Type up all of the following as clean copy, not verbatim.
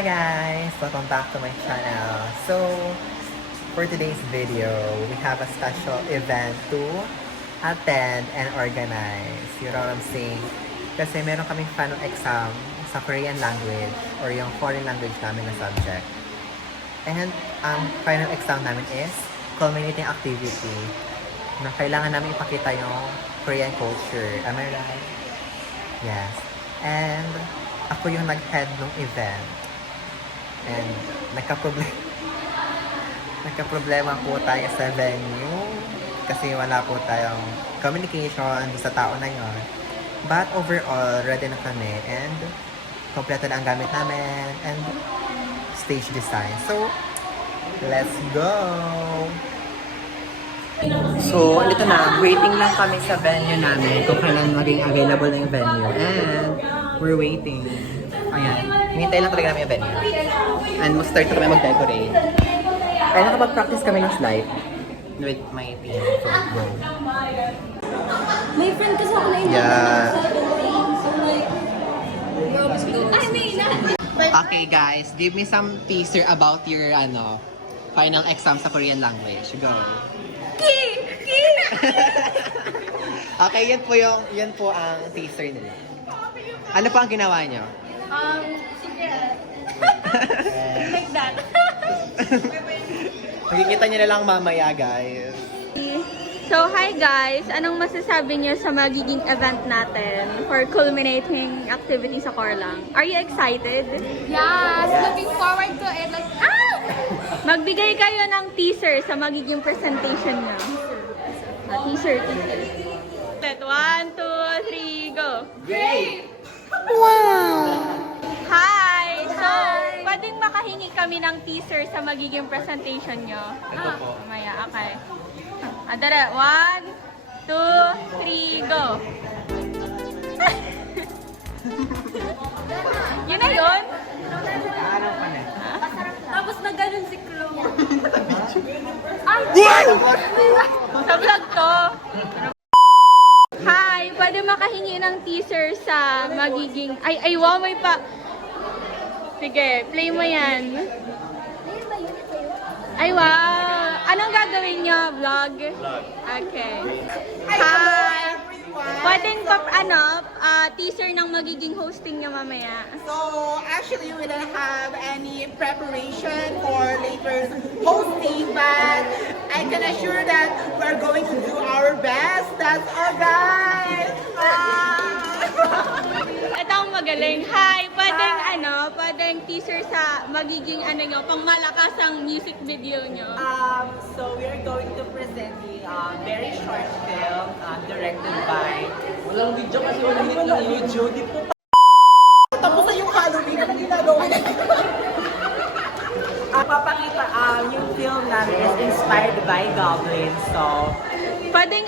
Hi guys! Welcome back to my channel. So, for today's video, we have a special event to attend and organize. You know what I'm saying? Kasi meron kaming final exam sa Korean language or yung foreign language namin na subject. And ang final exam namin is culminating activity na kailangan namin ipakita yung Korean culture. Am I right? Yes. And ako yung nag-head ng event. And nagka-problema po tayo sa venue kasi wala po tayong communication sa tao na yon. But overall, ready na kami and kompleto na ang gamit namin and stage design. So, let's go! So, ito na. Waiting lang kami sa venue namin kung kailan maging available na yung venue. And we're waiting. Ayan. Hinintay lang talaga namin yung venue. And mag-start na kami mag-decorate. Kaya nakapag-practice kami ng slide with my team. So, go. May friend kasi ako na Yeah. So like, girls go. I mean, Okay guys, give me some teaser about your final exam sa Korean language. Go. Okay, yan po ang teaser nila. Ano po ang ginawa nyo? secret. Like that. Makikita nyo na lang mamaya, guys. So, hi guys! Anong masasabi niyo sa magiging event natin for culminating activity sa Corlang? Are you excited? Yes, looking forward to it. Like, Magbigay kayo ng teaser sa magiging presentation niyo. Teaser. 1, 2, 3, go! great! Hi! So, pwedeng makahingi kami ng teaser sa magiging presentation nyo? Ito po. Mamaya, okay. Dara, 1, 2, 3, go! Yun na yun? Anong pa na? Tapos na ganun si Chloe. Sa vlog to. Hi! Pwede makahingi ng teaser sa magiging... Ay, wow, may pa... Sige, play mo yan. Ay, wow! Anong gagawin nyo? Vlog? Vlog. Okay. Hi! Pwedeng teaser ng magiging hosting nyo mamaya. So actually we don't have any preparation for later hosting, but I can assure that we're going to do our best. That's all, guys. Ito ang magaling. Hi! Pwedeng teaser sa magiging pang malakasang music video nyo. So we are going to present a very short film directed by. Walang video kasi walang video. Di po tapos na yung Halloween. Anong ginagawa niya? Papakita yung film namin is inspired by goblins. So, Pwedeng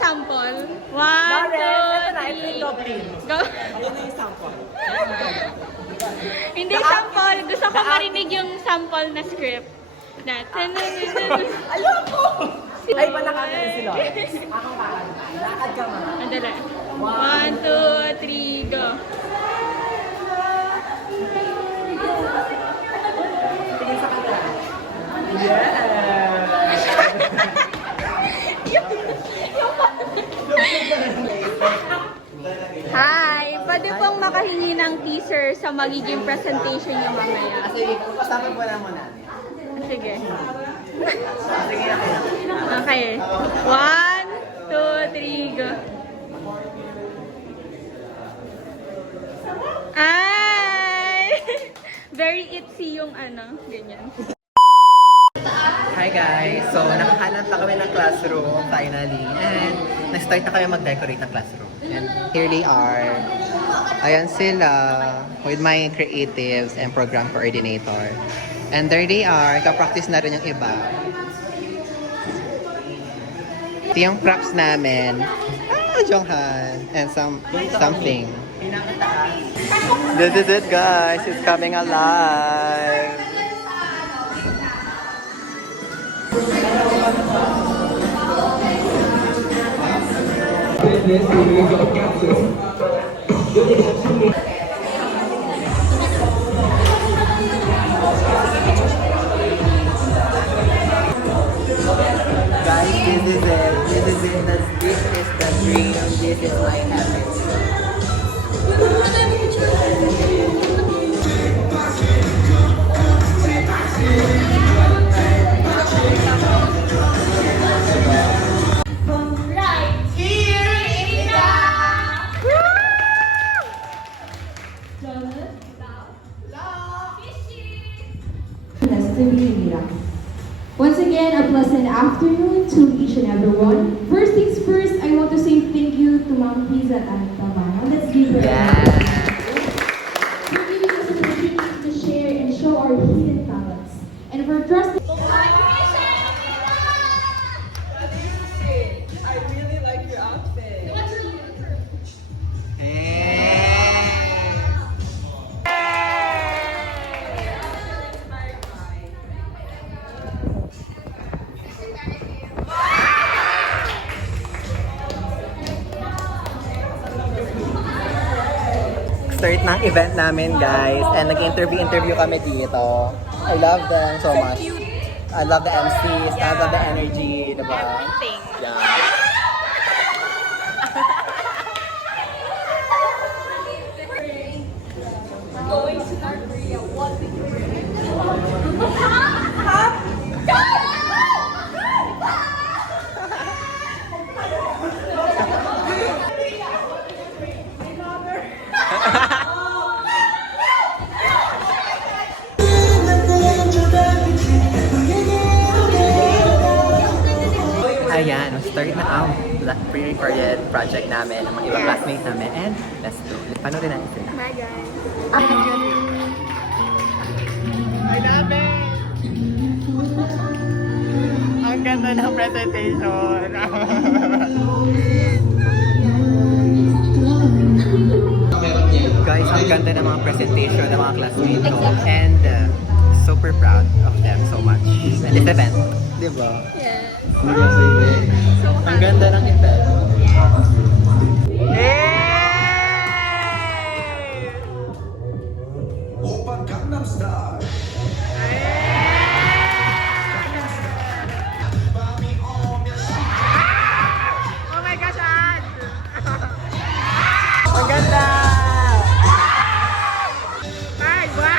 sample. 1, 2, 3. goblin. Go. Ano na yung sample? Hindi sample. Gusto ko marinig yung sample na script. Ayoko! Ay, malakad na si Lawrence. Akong lakad ka mga. Andala. 1, 2, 3, go. Tingin sa kanila. Yeah! Hi! Pwede pong makahingi ng teaser sa magiging presentation niyo mamaya. Sige, usapan po naman natin. Sige. Sige, Okay. 1, 2, 3, go. Ay! Very itsy yung ganyan. Hi guys! So, nakahanap na kami ng classroom finally. And nag-start na kami mag-decorate ng classroom. And here they are. Ayan sila with my creatives and program coordinator. And there they are. Ka-practice na rin yung iba. Ito yung props namin. Jonghan. And something. This is it guys. It's coming alive. This is it. This is it. This is the dream. This is my heaven. Once again, a pleasant afternoon to each and everyone. First things first, I want to say thank you to Ma'am Pizza and Tamara. Let's give her for giving us an opportunity to share and show our hidden talents. And for trusting I really like your outfit. Start ng event namin, guys. And nag-interview kami dito. I love them so much. I love the MCs. I love the energy. Diba? Everything. Yeah. Going to North Korea, what we do. Ayan, start na ang pre-recorded project namin ng mga ibang classmates namin. And let's go. Panoorin natin sila. Bye guys. I love it! Ang ganda ng presentation. Guys, ang ganda ng mga presentation ng mga classmates ko. And super proud of them so much. And this event. Diba? Yes. Ang ganda ng event. Oppa Gangnam Style. Oh my gosh, Ad! Ang ganda! Ay, wow!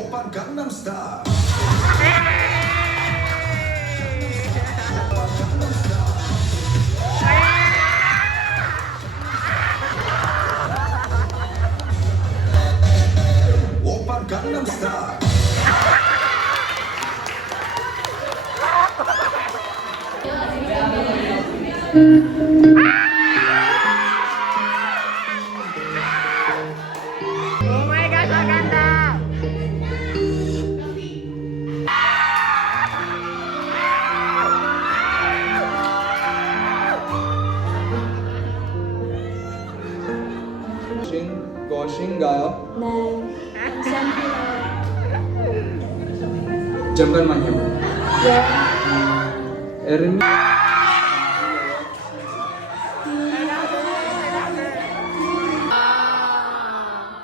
Oppa Gangnam Style. Oppa Gangnam Style. Oh my gosh, ang ganda! 것인가요? 네. 감사합니다. 잠깐만요. 에르미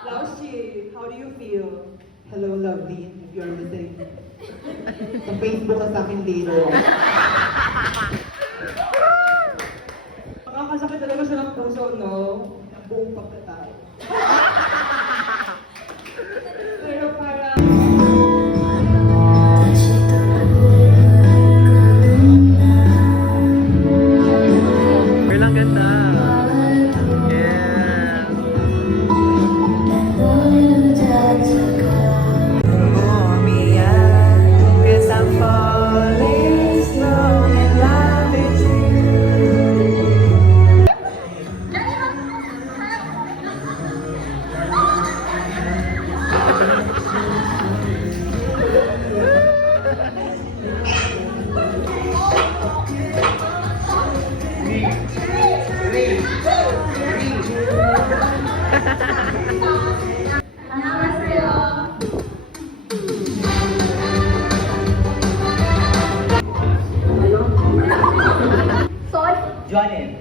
Laushi, how do you feel? Hello, lovely, if you're listening. Sa Facebook ka sa akin later. Nakakasakit talaga siya ng puso, no? Buong pagkatao. Pero para... Pero lang ganda. Yeah. Pull me up, 'cause I'm falling slow in love with you. Joanin.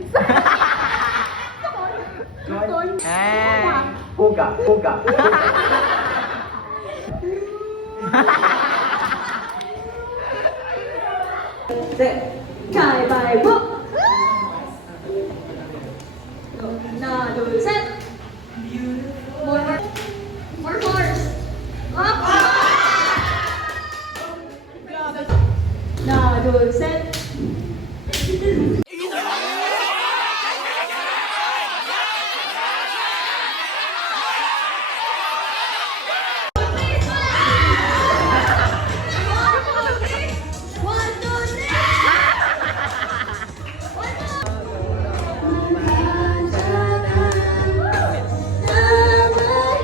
Puga, puga. 셋, 가위바위보! 하나, 둘, 셋! More flowers! Up! 하나, 둘, 셋!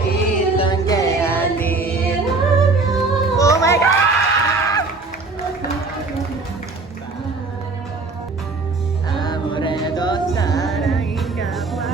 Itong kayanin. Oh my God! Amoredo, sarangin ka pa.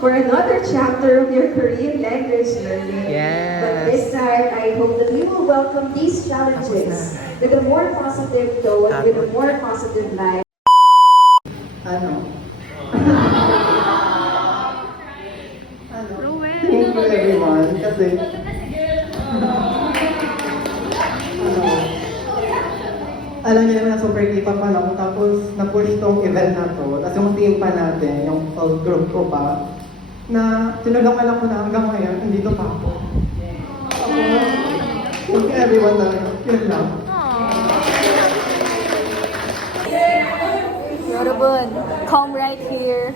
For another chapter of your Korean language learning. Yes. But this time, I hope that we will welcome these challenges with a more positive tone, with a more positive life. Ano? Thank you everyone. Kasi, alam niyo naman na super K-pop pa ako, tapos na-push tong event na to. Tapos yung team pa natin, yung full group ko pa, na tinulungan lang ko na hanggang ngayon, nandito pa ako. Thank you everyone talaga. Yun lang. 여러분, come right here.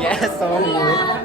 Yes, sorry.